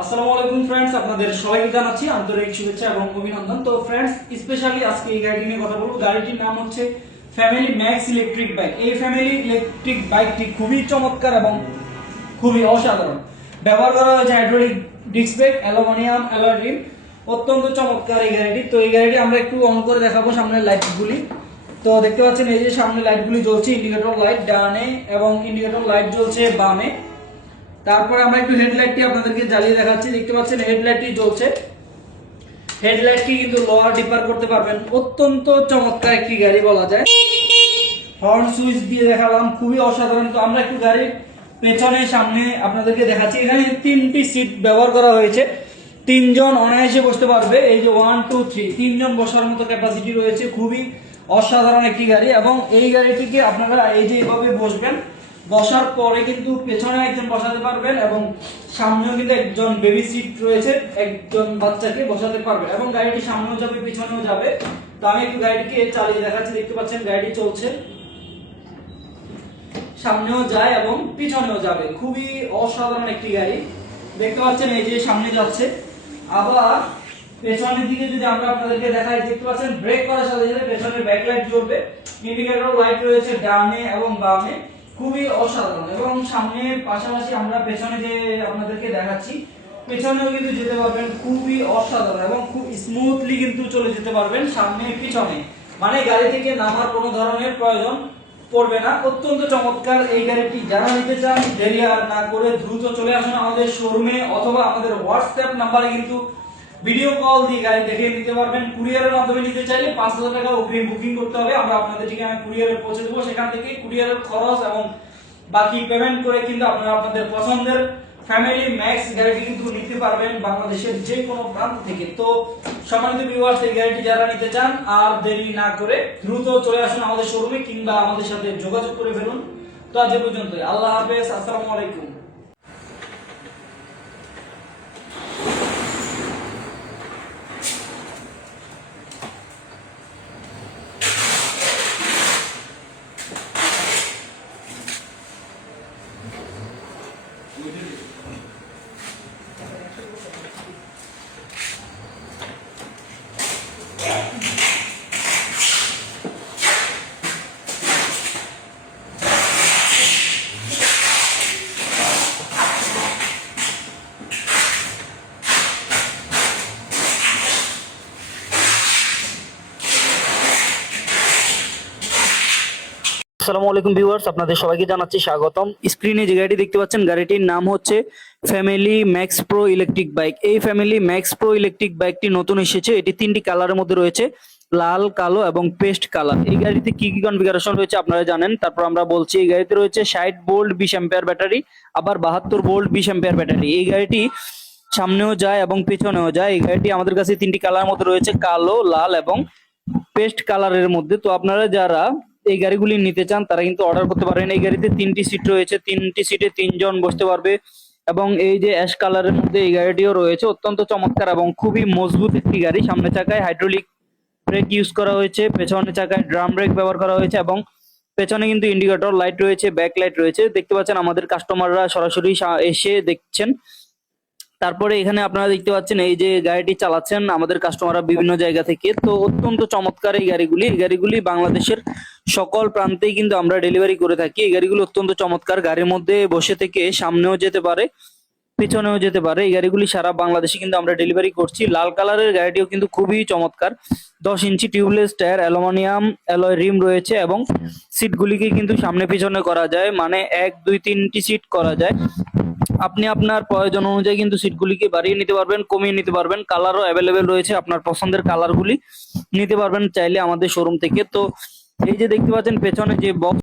আসসালামু আলাইকুম ফ্রেন্ডস, আপনাদের সবাইকে জানাচ্ছি আন্তরিক শুভেচ্ছা এবং অভিনন্দন। তো ফ্রেন্ডস, স্পেশালি আজকে এই গাড়িটি নিয়ে কথা বলবো। গাড়িটির নাম হচ্ছে ফ্যামিলি ম্যাক্স ইলেকট্রিক বাইক। এই ফ্যামিলি ইলেকট্রিক বাইকটি খুবই চমৎকার এবং খুবই অসাধারণ। ব্যবহার করা হয়েছে hydraulic disc brake, aluminium alloy rim. অত্যন্ত চমৎকার এই গাড়িটি। তো এই গাড়িটি আমরা একটু অন করে দেখাবো সামনের লাইটগুলি। তো দেখতে পাচ্ছেন এই যে সামনে লাইটগুলি জ্বলছে, ইন্ডিকেটর লাইট ডানে এবং ইন্ডিকেটর লাইট জ্বলছে বামে। তারপরে আমরা একটু হেডলাইটটি আপনাদেরকে জ্বালিয়ে দেখাচ্ছি। দেখতে পাচ্ছেন হেডলাইটটি জ্বলছে। হেডলাইটটি কিন্তু লোয়ার ডিপার করতে পারবেন। অত্যন্ত চমৎকার একটি গাড়ি বলা যায়। হর্ন সুইচ দিয়ে দেখালাম, খুবই অসাধারণ। তো আমরা একটু গাড়ির পেছনে সামনে আপনাদেরকে দেখাচ্ছি। এখানে 3টি সিট ব্যবহার করা হয়েছে। 3 জন অনায়াসে বসতে পারবে। এই যে 1 2 3 3 জন বসার মতো ক্যাপাসিটি রয়েছে। খুবই অসাধারণ একটি গাড়ি এবং এই গাড়িটিকে আপনারা এই যে এভাবে বসবেন, বসার পরে কিন্তু পেছনে একজন বসাতে পারবেন এবং সামনেও কিন্তু একজন বেবি সিট রয়েছে, একজন বাচ্চাকে বসাতে পারবেন এবং গাড়িটি সামনেও যাবে পিছনেও যাবে। তো আমি একটু গাড়িটিকে চালিয়ে দেখাচ্ছি। দেখতে পাচ্ছেন গাড়িটি চলছে, সামনেও যায় এবং পিছনেও যাবে। খুবই অসাধারণ একটি গাড়ি। দেখতে পাচ্ছেন এই যে সামনে যাচ্ছে, আবার পেছনের দিকে যদি আমরা আপনাদেরকে দেখাই, দেখতে পাচ্ছেন ব্রেক করার সাথে সাথে পেছনের ব্যাকলাইট জ্বলবে, ইন্ডিকেটর লাইট রয়েছে ডানে এবং বামে। খুবই অসাধারণ। এবং সামনে পাশাপাশি আমরা পেছনে যে আপনাদেরকে দেখাচ্ছি, পেছনেও কিন্তু যেতে পারবেন। খুবই অসাধারণ এবং খুব স্মুথলি কিন্তু চলে যেতে পারবেন সামনে পিছনে, মানে গাড়ি থেকে নামার কোনো ধরনের প্রয়োজন পড়বে না। অত্যন্ত চমৎকার এই গাড়িটি। যারা নিতে চান দেরি আর না করে দ্রুত চলে আসুন আমাদের শোরুমে, অথবা আমাদের হোয়াটসঅ্যাপ নাম্বারে কিন্তু ভিডিও কল দিয়ে গাড়ি দেখে নিতে পারবেন। কুরিয়ারের মাধ্যমে নিতে চাইলে 5000 টাকা অগ্রিম বুকিং করতে হবে। আমরা আপনাদের ঠিকানায় কুরিয়ারে পৌঁছে দেবো। সেখান থেকে কুরিয়ারের খরচ এবং বাকি পেমেন্ট করে কিন্তু আপনারা আপনাদের পছন্দের ফ্যামিলি ম্যাক্স গাড়িটি কিন্তু নিতে পারবেন বাংলাদেশের যে কোনো প্রান্ত থেকে। তো সম্মানিত ভিউয়ার্স, এই গাড়িটি যারা নিতে চান আর দেরি না করে দ্রুত চলে আসুন আমাদের শোরুমে কিংবা আমাদের সাথে যোগাযোগ করে ফেলুন। তো আজ এ পর্যন্তই। আল্লাহ হাফেজ। আসসালামু আলাইকুম। আসসালামু আলাইকুম ভিউয়ার্স, আপনাদের সবাইকে জানাচ্ছি স্বাগতম। স্ক্রিনে যে গাড়িটি দেখতে পাচ্ছেন, গাড়িটির নাম হচ্ছে family max pro electric bike. এই ফ্যামিলি ম্যাক্স প্রো ইলেকট্রিক বাইকটি নতুন এসেছে। এটি 3টি কালারের মধ্যে রয়েছে, লাল, কালো এবং পেস্ট কালার। এই গাড়িতে কি কি কনফিগারেশন রয়েছে আপনারা জানেন। তারপর আমরা বলছি, এই গাড়িতে রয়েছে 60 ভোল্ট 20 অ্যাম্পিয়ার ব্যাটারি, আবার 72 ভোল্ট 20 অ্যাম্পিয়ার ব্যাটারি। এই গাড়িটি সামনেও যায় এবং পেছনেও যায়। এই গাড়িটি আমাদের কাছে 3টি কালার মধ্যে রয়েছে, কালো, লাল এবং পেস্ট কালারের মধ্যে। তো আপনারা যারা এই গাড়িগুলি নিতে চান তারা কিন্তু অর্ডার করতে পারেন। এই গাড়িতে 3টি সিট রয়েছে, 3টি সিটে 3 জন বসতে পারবে এবং এই যে অ্যাশ কালারের মধ্যে এই গাড়িটিও রয়েছে। অত্যন্ত চমৎকার এবং খুবই মজবুত একটি গাড়ি। সামনের চাকায় হাইড্রোলিক ব্রেক ইউজ করা হয়েছে, পেছনের চাকায় ড্রাম ব্রেক ব্যবহার করা হয়েছে এবং পেছনে কিন্তু ইন্ডিকেটর লাইট রয়েছে, ব্যাক লাইট রয়েছে। দেখতে পাচ্ছেন আমাদের কাস্টমাররা সরাসরি এসে দেখছেন। তারপরে এখানে আপনারা দেখতে পাচ্ছেন এই যে গাড়িটি চালাচ্ছেন আমাদের কাস্টমাররা বিভিন্ন জায়গা থেকে। তো অত্যন্ত চমৎকার এই গাড়িগুলি বাংলাদেশের সকল প্রান্তেই কিন্তু আমরা ডেলিভারি করে থাকি। এই গাড়িগুলো অত্যন্ত চমৎকার। গাড়ির মধ্যে বসে থেকে সামনেও যেতে পারে, পিছনেও যেতে পারে। এই গাড়িগুলি সারা বাংলাদেশে কিন্তু আমরা ডেলিভারি করছি। লাল কালারের গাড়িটিও কিন্তু খুবই চমৎকার। 10 ইঞ্চি tubeless tyre, aluminium alloy rim রয়েছে এবং সিটগুলিকে কিন্তু সামনে পিছনে করা যায়, মানে 1 2 3টি সিট করা যায়। আপনি আপনার প্রয়োজন অনুযায়ী কিন্তু সিটগুলিকে বাড়িয়ে নিতে পারবেন, কমিয়ে নিতে পারবেন। কালারও অ্যাভেলেবেল রয়েছে, আপনার পছন্দের কালারগুলি নিতে পারবেন চাইলে আমাদের শোরুম থেকে। তো এই যে দেখতে পাচ্ছেন পেছনে যে বক্স